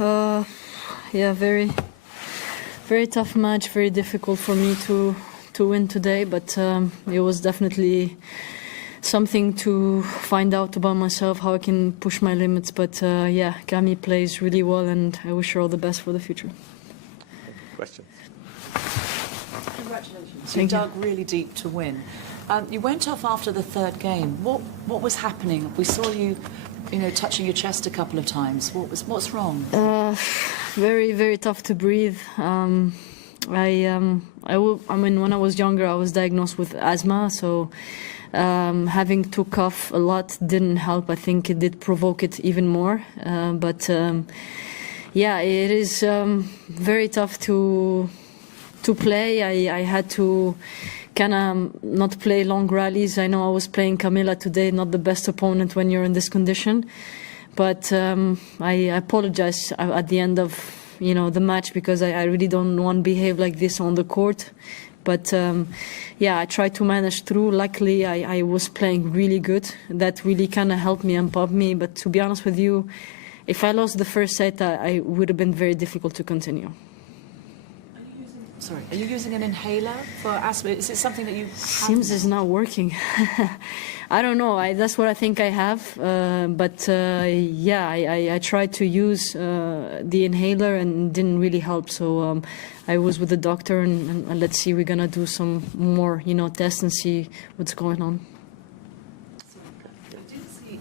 Yeah, very, very tough match. Very difficult for me to win today, but it was definitely something to find out about myself, how I can push my limits. But yeah, Camille plays really well, and I wish her all the best for the future. Questions? Congratulations. You dug really deep to win. You went off after the third game. What was happening? We saw you, touching your chest a couple of times. What's wrong? Very, very tough to breathe. I mean, when I was younger, I was diagnosed with asthma, so having to cough a lot didn't help. I think it did provoke it even more. But yeah, it is very tough to play. I had to kind of not play long rallies. I know I was playing Camila today, not the best opponent when you're in this condition. But I apologize at the end of the match, because I really don't want to behave like this on the court. But yeah, I tried to manage through. Luckily, I was playing really good. That really kind of helped me and popped me. But to be honest with you, if I lost the first set, I would have been very difficult to continue. Sorry, are you using an inhaler for asthma? Is it something that you have? Seems it's not working. I don't know. That's what I think I have. But yeah, I tried to use the inhaler and it didn't really help. So I was with the doctor, and let's see. We're gonna do some more, tests and see what's going on.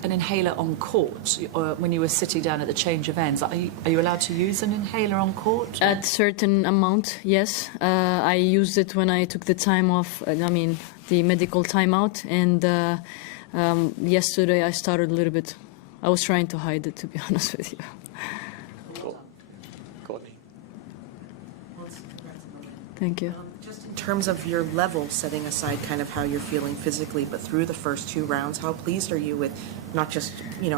An inhaler on court when you were sitting down at the change of ends. Are you allowed to use an inhaler on court? At certain amount, yes. I used it when I took the time off. I mean, the medical timeout, and yesterday I started a little bit. I was trying to hide it, to be honest with you. Courtney. Thank you. Just in terms of your level, setting aside kind of how you're feeling physically, but through the first two rounds, how pleased are you with not just,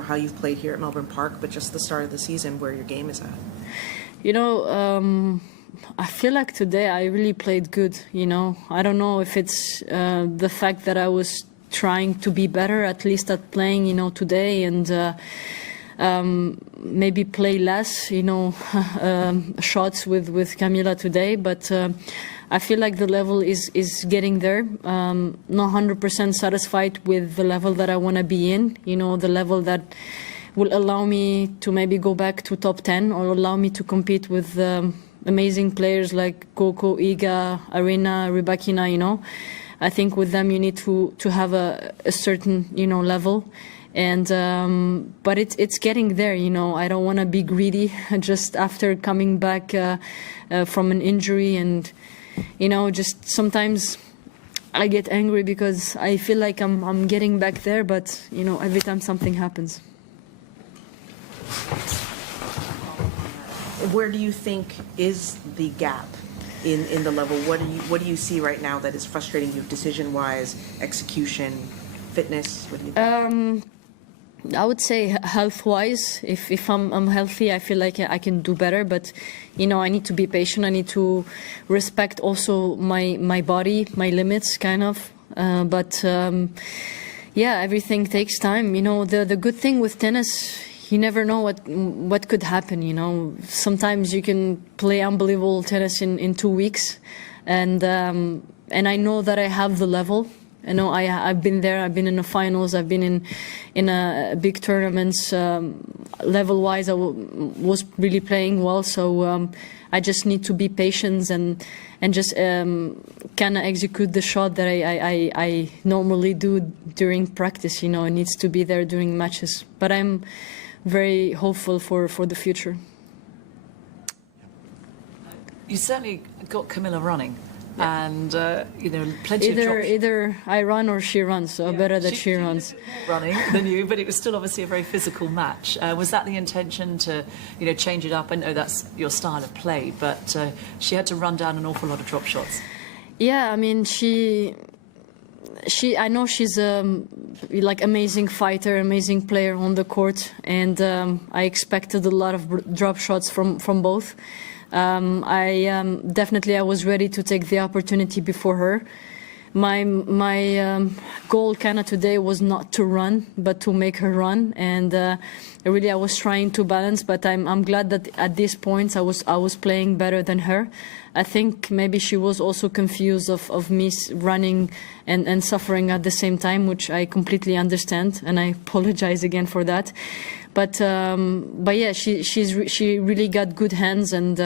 how you've played here at Melbourne Park, but just the start of the season, where your game is at? I feel like today I really played good, I don't know if it's the fact that I was trying to be better, at least at playing, today, and maybe play less, shots with Camila today, but I feel like the level is getting there. Not 100% satisfied with the level that I want to be in, the level that will allow me to maybe go back to top 10 or allow me to compete with amazing players like Coco, Iga, Arena, Rybakina, I think with them you need to have a certain, level. And but it's getting there, I don't want to be greedy just after coming back from an injury, and just sometimes I get angry because I feel like I'm getting back there, but every time something happens. Where do you think is the gap in the level? What do you see right now that is frustrating you, decision-wise, execution, fitness? What do you think? I would say health-wise, if I'm healthy, I feel like I can do better. But, I need to be patient. I need to respect also my body, my limits, kind of. But, yeah, everything takes time. The good thing with tennis, you never know what could happen, Sometimes you can play unbelievable tennis in 2 weeks. And I know that I have the level. I've been there. I've been in the finals. I've been in a big tournaments. Level-wise, I was really playing well. So I just need to be patient and just kind of execute the shot that I normally do during practice. It needs to be there during matches. But I'm very hopeful for the future. You certainly got Camila running. Yeah. And, plenty of drops. Either I run or she runs, so better that she runs. Running than you, but it was still obviously a very physical match. Was that the intention to, change it up? I know that's your style of play, but she had to run down an awful lot of drop shots. Yeah, I mean, I know she's like amazing fighter, amazing player on the court, and I expected a lot of drop shots from both. Definitely I was ready to take the opportunity before her. my goal kind of today was not to run, but to make her run. And really, I was trying to balance. But I'm glad that at this point I was playing better than her. I think maybe she was also confused of me running and suffering at the same time, which I completely understand, and I apologize again for that. But yeah, she really got good hands, and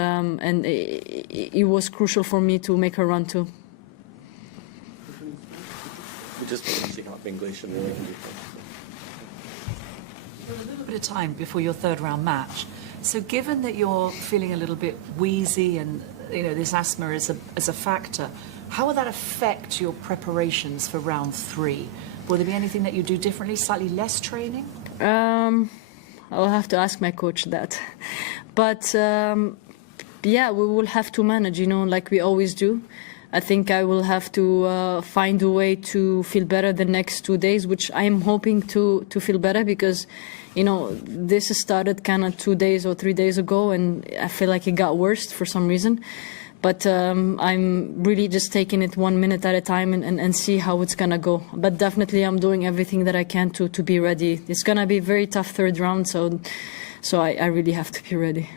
it was crucial for me to make her run too. Just mixing up English and then we can do A little bit of time before your third round match. So given that you're feeling a little bit wheezy and this asthma is a factor, how will that affect your preparations for round 3? Will there be anything that you do differently, slightly less training? I'll have to ask my coach that. But yeah, we will have to manage, like we always do. I think I will have to find a way to feel better the next 2 days, which I'm hoping to feel better because, this started kind of 2 days or 3 days ago, and I feel like it got worse for some reason. But I'm really just taking it 1 minute at a time and see how it's going to go. But definitely I'm doing everything that I can to be ready. It's going to be a very tough third round, so I really have to be ready.